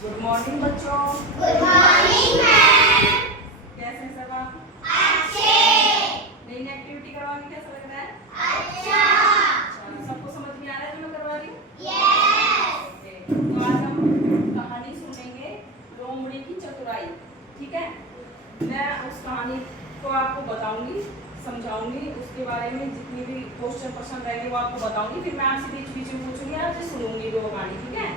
Good morning बच्चों। Good morning ma'am. कैसे हैं सब आप? अच्छे। नई नई एक्टिविटी करवाने कैसा लग रहा है? अच्छा। सबको समझ में आ रहा है जो मैं करवा रही हूँ? यस। ओके, तो आज हम कहानी सुनेंगे लोमड़ी की चतुराई। ठीक है, मैं उस कहानी को आपको बताऊंगी, समझाऊंगी, उसके बारे में जितनी भी क्वेश्चन प्रश्न रहेंगे वो आपको बताऊंगी, फिर मैं आपसे बीच बीच में पूछूंगी, आपसे सुनूंगी वो कहानी। ठीक है,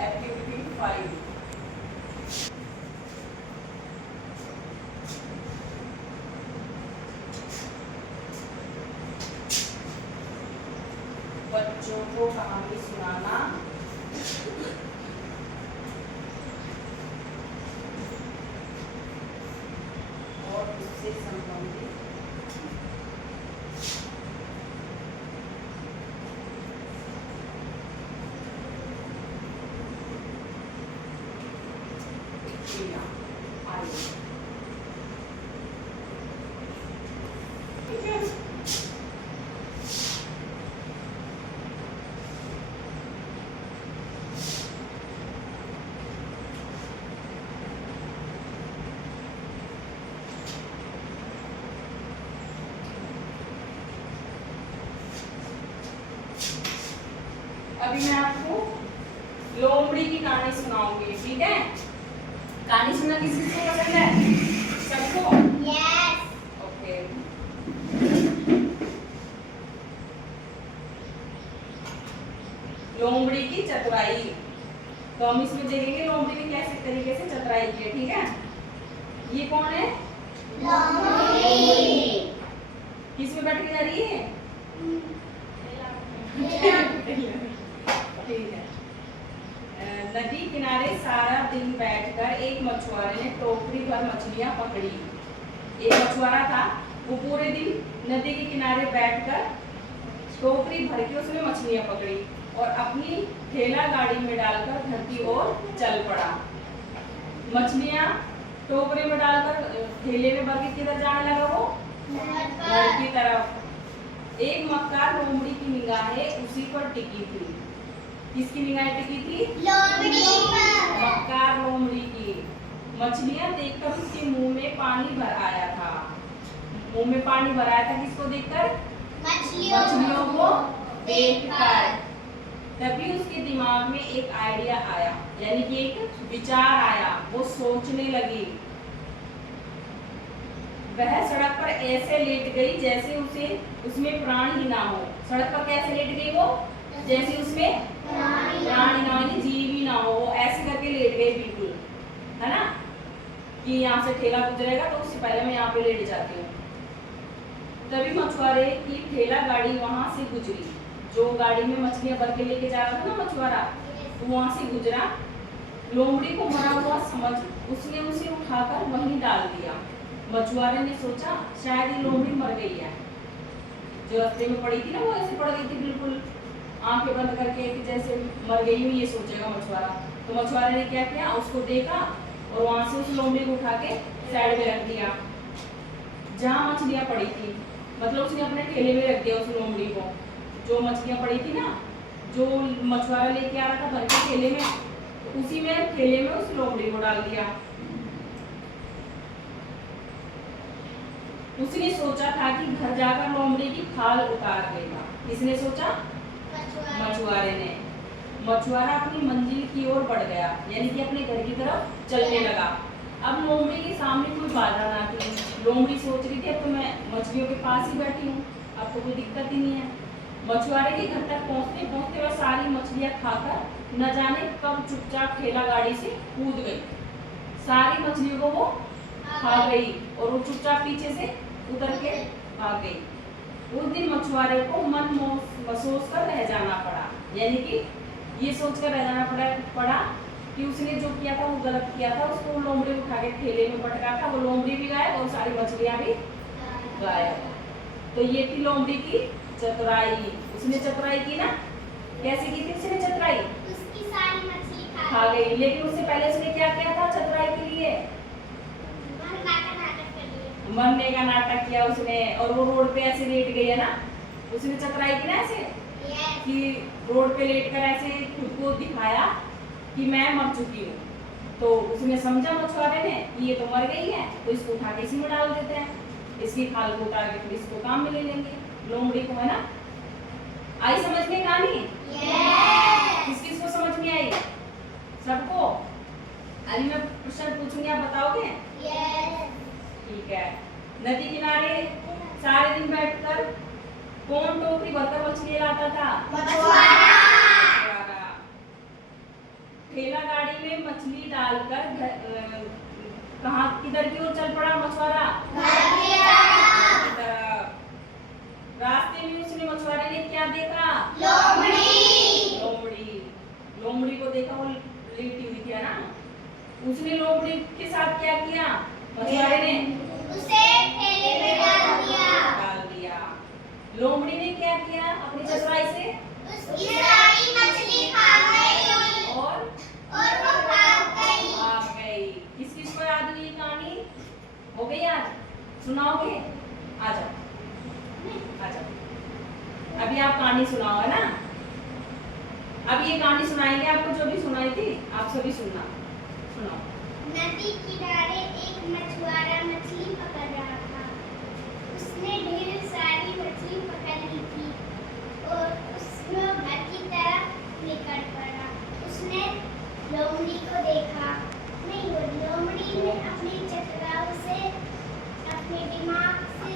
एक्टिविटी 5। बच्चों को कहानी सुनाना और उससे संबंधित क्रिया आइए। ठीक है, अभी मैं आपको लोमड़ी की कहानी सुनाऊंगी। ठीक है, कहानी सुनना किसी को पसंद है? सबको? यस। ओके, लोमड़ी की चतुराई। तो हम इसमें देखेंगे लोमड़ी ने कैसे तरीके से चतुराई की है। ठीक है, ये कौन है? लोमड़ी। किस में बैठ के जा रही है? ठीक है, नदी किनारे सारा दिन बैठकर एक मछुआरे ने टोकरी भर मछलियां पकड़ी। एक मछुआरा था, वो पूरे दिन नदी के किनारे बैठकर टोकरी भर के उसने मछलियां पकड़ी और अपनी ठेला गाड़ी में डालकर घर की ओर चल पड़ा। मछलियां टोकरी में डालकर ठेले में भर के किधर जाने लगा? वो घर की तरफ। एक मक्कार लोमड़ी की निगाहें उसी पर टिकी थी। किसकी निगाहें टिकी थी? लोमड़ी पर। मक्कार लोमड़ी की। मछलियां देखकर उसके मुंह में पानी भर आया था। मुंह में पानी भर आया था किसको देखकर? मछलियों को देखकर। तभी उसके दिमाग में एक आइडिया आया, यानी कि एक विचार आया। वो सोचने लगी। वह सड़क पर ऐसे लेट गई जैसे उसे उसमें प्राण ही ना हो। सड़क पर कैसे लेट गई वो? जैसे उसमें प्राण ही ना हो, जीव ही ना हो। वो ऐसे करके लेट गई बिल्कुल, है ना, कि यहाँ से ठेला गुजरेगा तो उससे पहले मैं यहाँ पे लेट जाती हूँ। तभी मछुआरे की ठेला गाड़ी वहां से गुजरी। जो गाड़ी में मछलियां भर के लेके जा रहा था ना मछुआरा, तो वहां से गुजरा। लोमड़ी को मरा हुआ समझ उसने उसे उठाकर वहीं डाल दिया। मछुआरे ने सोचा शायद ये लोमड़ी मर गई है। जो रास्ते में पड़ी थी ना, वो ऐसे पड़ गई थी बिल्कुल आंखें बंद करके कि जैसे मर गई हूँ, ये सोचेगा मछुआरा। तो मछुआरे ने क्या किया, उसको देखा और वहां से उस लोमड़ी को उठा के साइड में रख दिया जहाँ मछलियां पड़ी थी। मतलब उसने अपने ठेले में रख दिया उस लोमड़ी को। जो मछलियां पड़ी थी ना, जो मछुआरा लेके आ रहा था भर के ठेले में, तो उसी में ठेले में उस लोमड़ी को डाल दिया। उसने सोचा था कि घर जाकर लोमड़ी की खाल उतार देगा। किसने सोचा? मछुआरे ने। मछुआरा अपनी मंजिल की ओर बढ़ गया, यानी कि अपने घर की तरफ चलने लगा। अब लोमड़ी के सामने कोई बाधा ना थी। लोमड़ी सोच रही थी अब तो मैं मछलियों के पास ही बैठी हूँ, अब तो कोई दिक्कत ही नहीं है। मछुआरे के घर तक पहुँचते पहुँचते वह सारी मछलियाँ खाकर न जाने कब चुपचाप ठेला गाड़ी से कूद गई। सारी मछलियों को वो खा गई और वो चुपचाप पीछे से उतर के भाग गई। उस दिन मछुआरे को मन महसूस कर रह जाना पड़ा, यानी कि ये सोचकर रह जाना पड़ा कि उसने जो किया था वो गलत किया था। उसको लोमड़ी उठा के ठेले में पटका था, वो लोमड़ी भी गायब और सारी मछलियां भी गायब। तो ये थी लोमड़ी की चतुराई। उसने चतुराई की ना, कैसे की थी उसने चतुराई? उसकी सारी मछली खा गई, लेकिन उससे पहले उसने क्या किया था चतुराई के लिए? मरने का नाटक किया उसने, और वो रोड पे ऐसे लेट गई है ना, उसने चतराई की ना ऐसे Yes. कि रोड पे लेट कर ऐसे खुद को दिखाया कि मैं मर चुकी हूँ। तो उसने समझा मछुआरे ने कि ये तो मर गई है, तो इसको उठा के इसी में डाल देते हैं, इसकी खाल को उतार के फिर इसको काम में ले लेंगे, लोमड़ी को, है ना। आई समझ में कहानी? Yes. किस किस को समझ में आई? सबको? अभी मैं प्रश्न पूछूंगी, आप बताओगे? Yes. ठीक है। नदी किनारे सारे दिन बैठकर कौन टोकरी भरकर मछली लाता था? मछुआरा. मछुआरा। ठेला गाड़ी में मछली डालकर कहाँ किधर की ओर चल पड़ा मछुआरा? घर की तरफ. की तरफ। रास्ते में उसने मछुआरे ने क्या देखा? लोमड़ी. लोमड़ी। लोमड़ी को देखा, वो लेटी हुई थी, है ना। उसने लोमड़ी के साथ क्या किया? मछुआरे ने उसे ठेले में डाल दिया. डाल दिया। लोमड़ी ने क्या किया अपनी चतुराई से? उसकी सारी मछली खा गई और वो भाग गई. भाग गई। किस किस को याद हुई कहानी? हो गई याद? सुनाओगे? आ जाओ, आ जाओ। अभी आप कहानी सुनाओ, है ना। अब ये कहानी सुनाएंगे आपको, जो भी सुनाई थी आप सभी सुनना। सुनाओ। नदी किनारे एक मछुआरा मछली पकड़ रहा था. उसने ढेर सारी मछली पकड़ ली थी और उसमें घर की तरफ निकल पड़ा. उसने लोमड़ी को देखा. नहीं, वो लोमड़ी ने अपनी चतुराई से, अपने दिमाग से